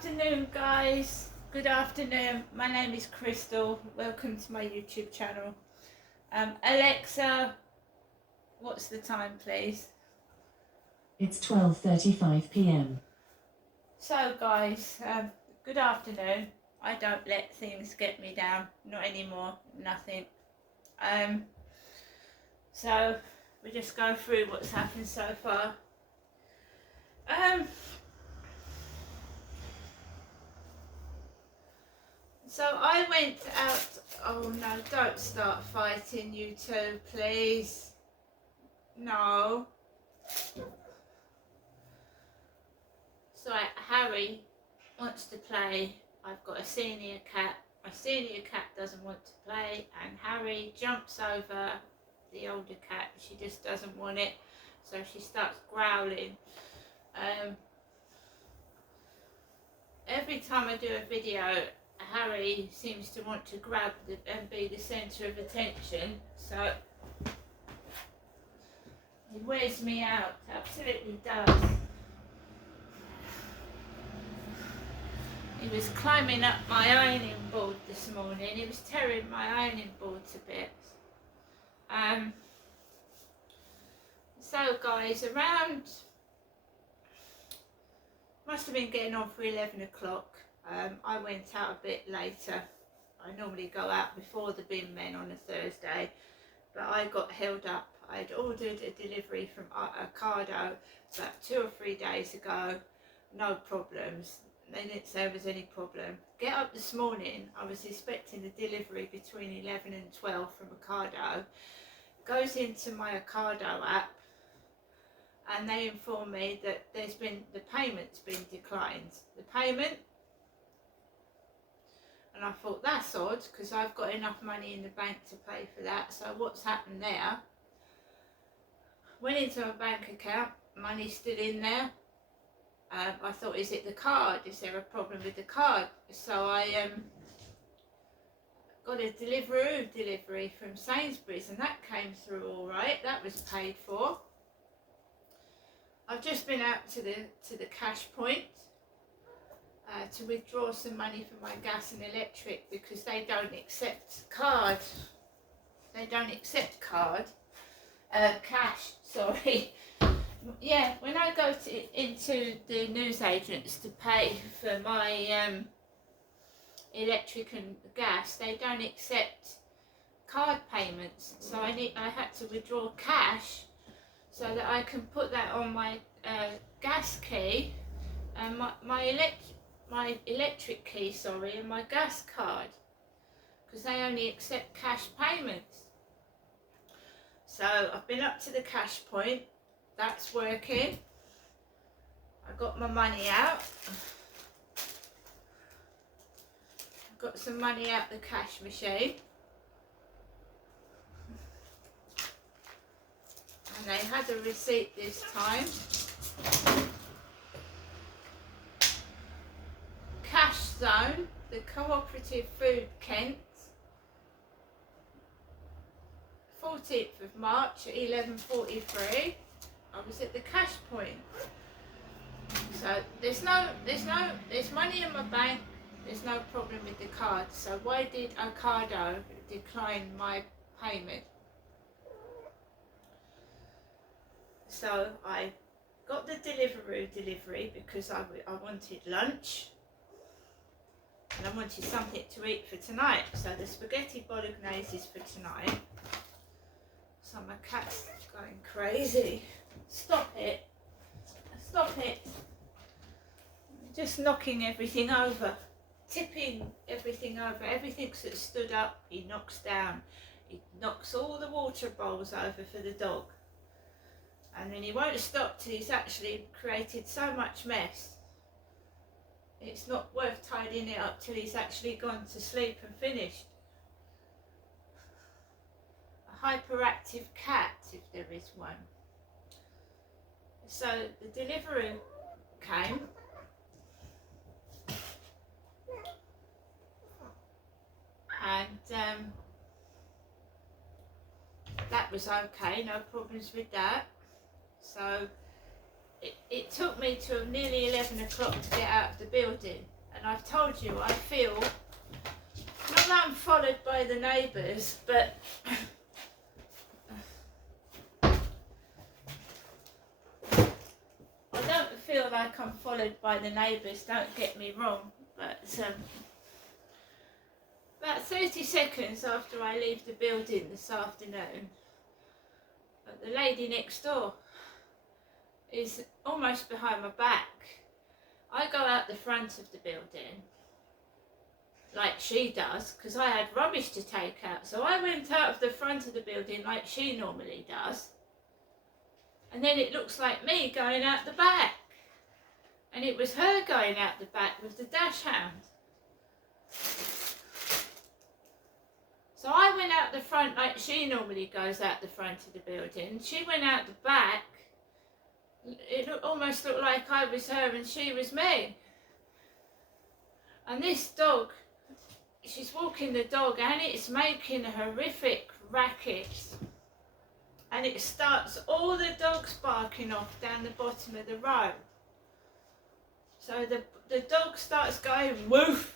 afternoon, guys. Good afternoon. My name is Crystal. Welcome to my YouTube channel. Alexa, what's the time, please? It's 12:35 p.m. So, guys, good afternoon. I don't let things get me down. Not anymore. Nothing. So we just go through what's happened so far. So I went out. Oh no, don't start fighting, you two, please. No. So Harry wants to play. I've got a senior cat. My senior cat doesn't want to play, and Harry jumps over the older cat. She just doesn't want it, so she starts growling. Every time I do a video, Harry seems to want to grab and be the centre of attention, so he wears me out, absolutely does. He was climbing up my ironing board this morning. He was tearing my ironing board to bits. So guys, around, must have been getting on for 11 o'clock. I went out a bit later. I normally go out before the bin men on a Thursday, but I got held up. I'd ordered a delivery from Ocado about 2 or 3 days ago, no problems. They didn't say there was any problem. Get up this morning, I was expecting a delivery between 11 and 12 from Ocado. Goes into my Ocado app and they inform me that the payment's been declined. The payment, and I thought that's odd because I've got enough money in the bank to pay for that, so what's happened there? Went into my bank account, money's still in there. I thought, is it the card? Is there a problem with the card? So I got a delivery from Sainsbury's, and that came through all right. That was paid for. I've just been out to the cash point to withdraw some money for my gas and electric because they don't accept card. They don't accept cash. Sorry. Yeah, when I go into the newsagents to pay for my electric and gas, they don't accept card payments. So I had to withdraw cash so that I can put that on my gas key and my electric key, and my gas card, because they only accept cash payments. So I've been up to the cash point. That's working. I got my money out. Got some money out the cash machine. And they had a receipt this time. Cash Zone, the Cooperative Food Kent. 14th of March at 11:43. I was at the cash point. So there's money in my bank, there's no problem with the card. So why did Ocado decline my payment? So I got the delivery because I wanted lunch and I wanted something to eat for tonight. So the spaghetti bolognese is for tonight. So my cat's going crazy. Stop it. Stop it. Just knocking everything over. Tipping everything over. Everything that stood up, he knocks down. He knocks all the water bowls over for the dog. And then he won't stop till he's actually created so much mess. It's not worth tidying it up till he's actually gone to sleep and finished. A hyperactive cat, if there is one. So the delivery came. And that was okay, no problems with that. So it took me till nearly 11 o'clock to get out of the building. And I've told you, I feel, not that I'm followed by the neighbours, but I don't feel like I'm followed by the neighbours, don't get me wrong, but about 30 seconds after I leave the building this afternoon, the lady next door is almost behind my back. I go out the front of the building like she does because I had rubbish to take out, so I went out of the front of the building like she normally does, and then it looks like me going out the back, and it was her going out the back with the dash hound. So I went out the front like she normally goes out the front of the building. She went out the back. It almost looked like I was her and she was me. And this dog, she's walking the dog and it's making horrific rackets. And it starts all the dogs barking off down the bottom of the road. So the dog starts going woof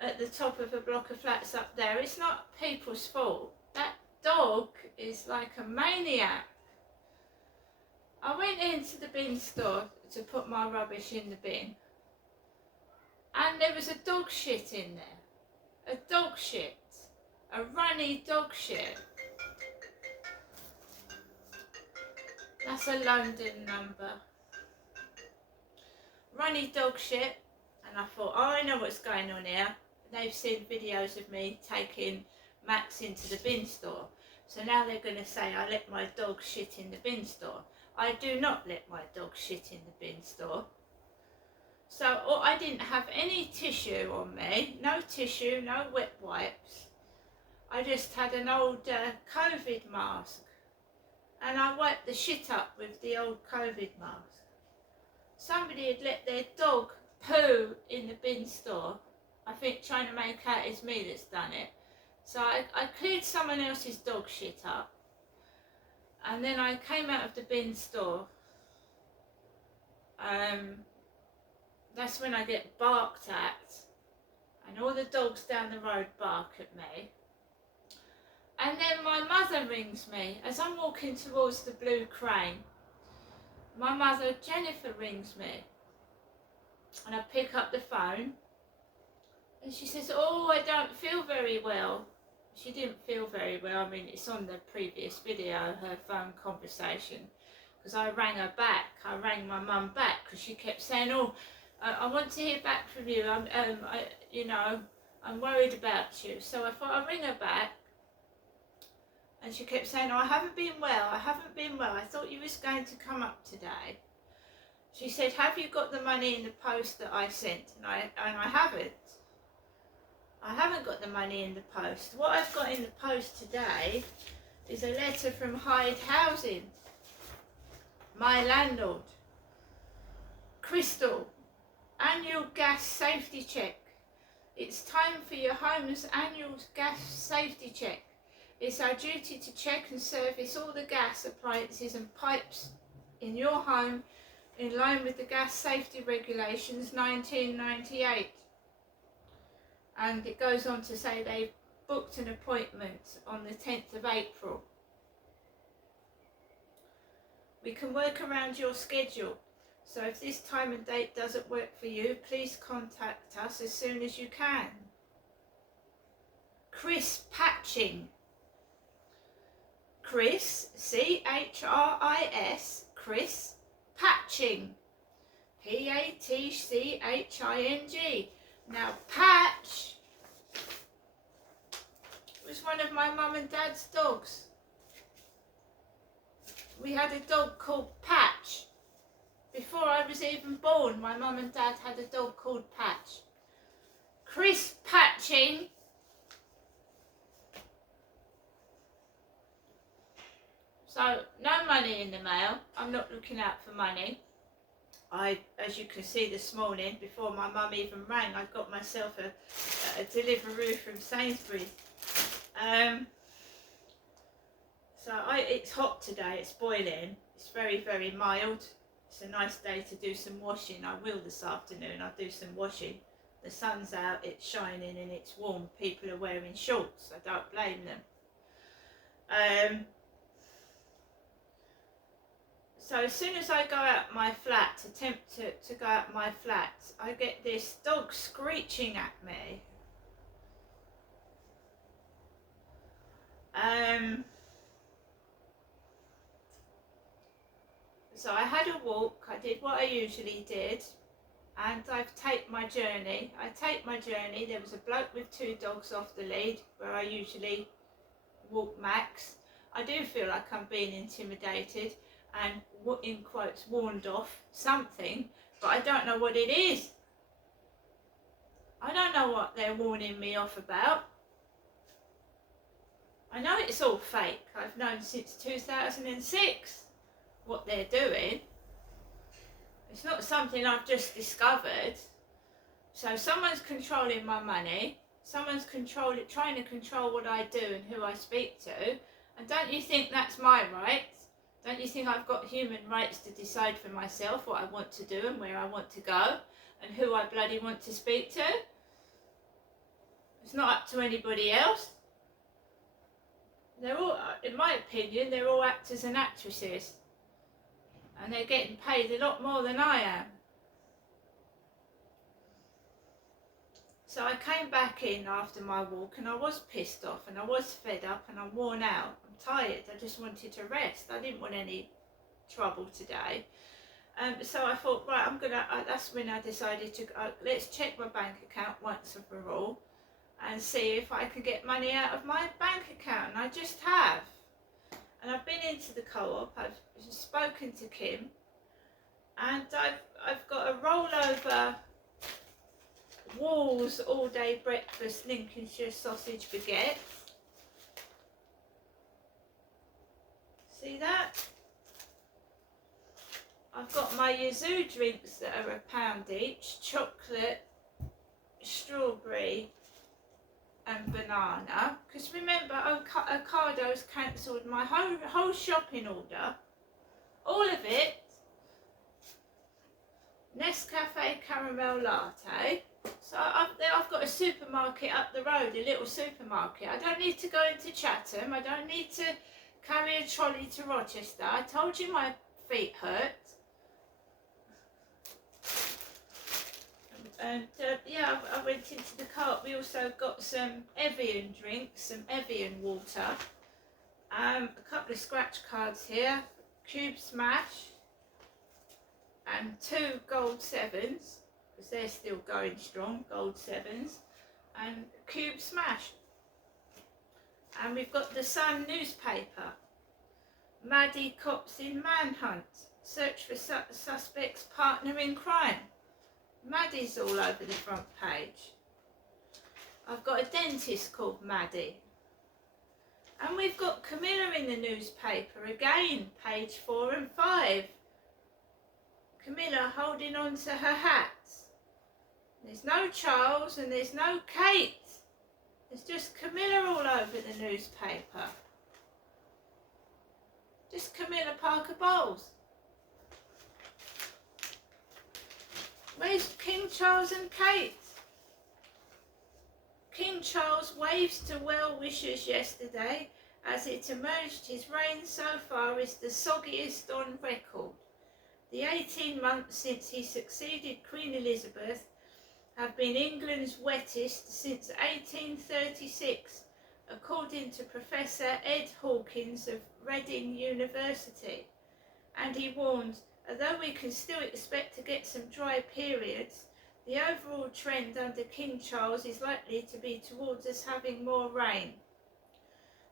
at the top of a block of flats up there. It's not people's fault. That dog is like a maniac. I went into the bin store to put my rubbish in the bin, and there was a dog shit in there. A dog shit. A runny dog shit. That's a London number. Runny dog shit. And I thought, oh, I know what's going on here. They've seen videos of me taking Max into the bin store. So now they're going to say I let my dog shit in the bin store. I do not let my dog shit in the bin store. So I didn't have any tissue on me. No tissue, no wet wipes. I just had an old COVID mask. And I wiped the shit up with the old COVID mask. Somebody had let their dog poo in the bin store. I think trying to make out it's me that's done it. So I cleared someone else's dog shit up. And then I came out of the bin store. That's when I get barked at. And all the dogs down the road bark at me. And then my mother rings me as I'm walking towards the Blue Crane. My mother, Jennifer, rings me. And I pick up the phone. And she says, oh, I don't feel very well. She didn't feel very well. I mean, it's on the previous video, her phone conversation. Because I rang her back. I rang my mum back because she kept saying, oh, I want to hear back from you. I'm worried about you. So I thought I'd ring her back. And she kept saying, oh, I haven't been well. I haven't been well. I thought you was going to come up today. She said, have you got the money in the post that I sent? And I haven't. I haven't got the money in the post. What I've got in the post today is a letter from Hyde Housing, my landlord. Crystal, annual gas safety check. It's time for your home's annual gas safety check. It's our duty to check and service all the gas appliances and pipes in your home in line with the Gas Safety Regulations 1998. And it goes on to say they've booked an appointment on the 10th of April. We can work around your schedule. So if this time and date doesn't work for you, please contact us as soon as you can. Chris Patching. Chris, C-H-R-I-S, Chris Patching, P-A-T-C-H-I-N-G. Now, Patch was one of my mum and dad's dogs. We had a dog called Patch. Before I was even born, my mum and dad had a dog called Patch. Chris Patching. So, no money in the mail. I'm not looking out for money. As you can see this morning, before my mum even rang, I got myself a Deliveroo from Sainsbury's. It's hot today, it's boiling. It's very, very mild. it's a nice day to do some washing. I will this afternoon. I'll do some washing. The sun's out, it's shining and it's warm. People are wearing shorts. I don't blame them. So as soon as I go out my flat, attempt to go out my flat, I get this dog screeching at me. So I had a walk, I did what I usually did, and I've taped my journey. I taped my journey. There was a bloke with 2 dogs off the lead where I usually walk max. I do feel like I'm being intimidated and, in quotes, warned off something, but I don't know what it is. I don't know what they're warning me off about. I know it's all fake. I've known since 2006 what they're doing. It's not something I've just discovered. So someone's controlling my money. Someone's trying to control what I do and who I speak to. And don't you think that's my right? Don't you think I've got human rights to decide for myself what I want to do and where I want to go and who I bloody want to speak to? It's not up to anybody else. They're all, in my opinion, they're all actors and actresses. And they're getting paid a lot more than I am. So I came back in after my walk and I was pissed off and I was fed up and I'm worn out. I'm tired. I just wanted to rest. I didn't want any trouble today. So I thought, right, that's when I decided to, let's check my bank account once and for all and see if I can get money out of my bank account. And I just have. And I've been into the co-op, I've spoken to Kim, and I've got a rollover Walls all day breakfast Lincolnshire sausage baguette. See that? I've got my Yazoo drinks that are £1 each, chocolate, strawberry and banana, because remember Ocado's cancelled my whole shopping order, all of it. Nescafe caramel latte. So I've got a supermarket up the road, a little supermarket. I don't need to go into Chatham. I don't need to carry a trolley to Rochester. I told you my feet hurt. And yeah, I went into the co-op. We also got some Evian drinks, some Evian water, a couple of scratch cards here, Cube Smash, and 2 Gold 7s, because they're still going strong, Gold 7s, and Cube Smash. And we've got the Sun newspaper, Maddie cops in manhunt, search for suspects partner in crime. Maddie's all over the front page. I've got a dentist called Maddie. And we've got Camilla in the newspaper again, page 4 and 5. Camilla holding on to her hat. There's no Charles and there's no Kate. There's just Camilla all over the newspaper. Just Camilla Parker Bowles. Where's King Charles and Kate? King Charles waves to well-wishers yesterday as it emerged his reign so far is the soggiest on record. The 18 months since he succeeded Queen Elizabeth have been England's wettest since 1836, according to Professor Ed Hawkins of Reading University. And he warned, although we can still expect to get some dry periods, the overall trend under King Charles is likely to be towards us having more rain.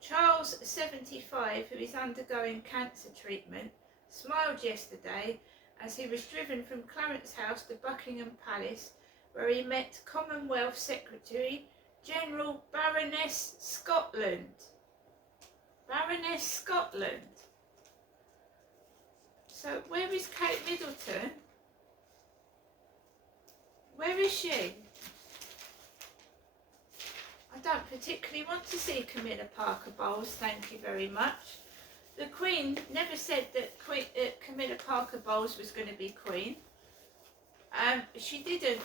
Charles, 75, who is undergoing cancer treatment, smiled yesterday as he was driven from Clarence House to Buckingham Palace, where he met Commonwealth Secretary General Baroness Scotland. Baroness Scotland. So where is Kate Middleton? Where is she? I don't particularly want to see Camilla Parker Bowles, thank you very much. the Queen never said that Camilla Parker Bowles was going to be Queen. She didn't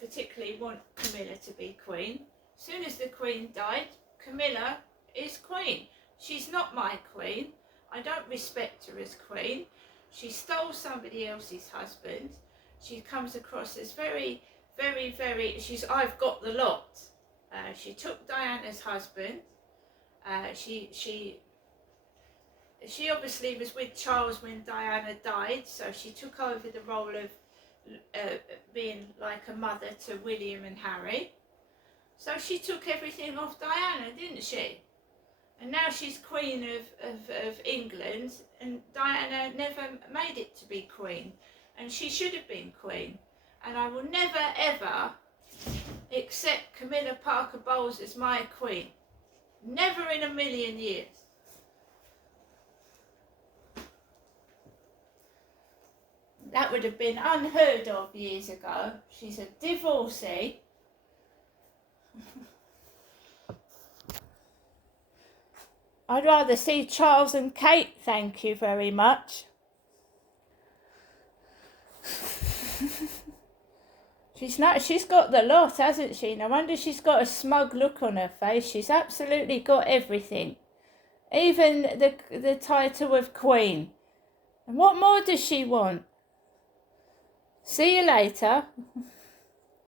particularly want Camilla to be Queen. As soon as the Queen died, Camilla is Queen. She's not my Queen. I don't respect her as Queen. She stole somebody else's husband. She comes across as very, very, very, I've got the lot. She took Diana's husband. She obviously was with Charles when Diana died, so she took over the role of being like a mother to William and Harry. So she took everything off Diana, didn't she? And now she's Queen of England, and Diana never made it to be Queen, and she should have been Queen. And I will never ever accept Camilla Parker Bowles as my Queen. Never in a million years. That would have been unheard of years ago. She's a divorcee. I'd rather see Charles and Kate, thank you very much. She's got the lot, hasn't she? No wonder she's got a smug look on her face. She's absolutely got everything. Even the title of Queen. And what more does she want? See you later.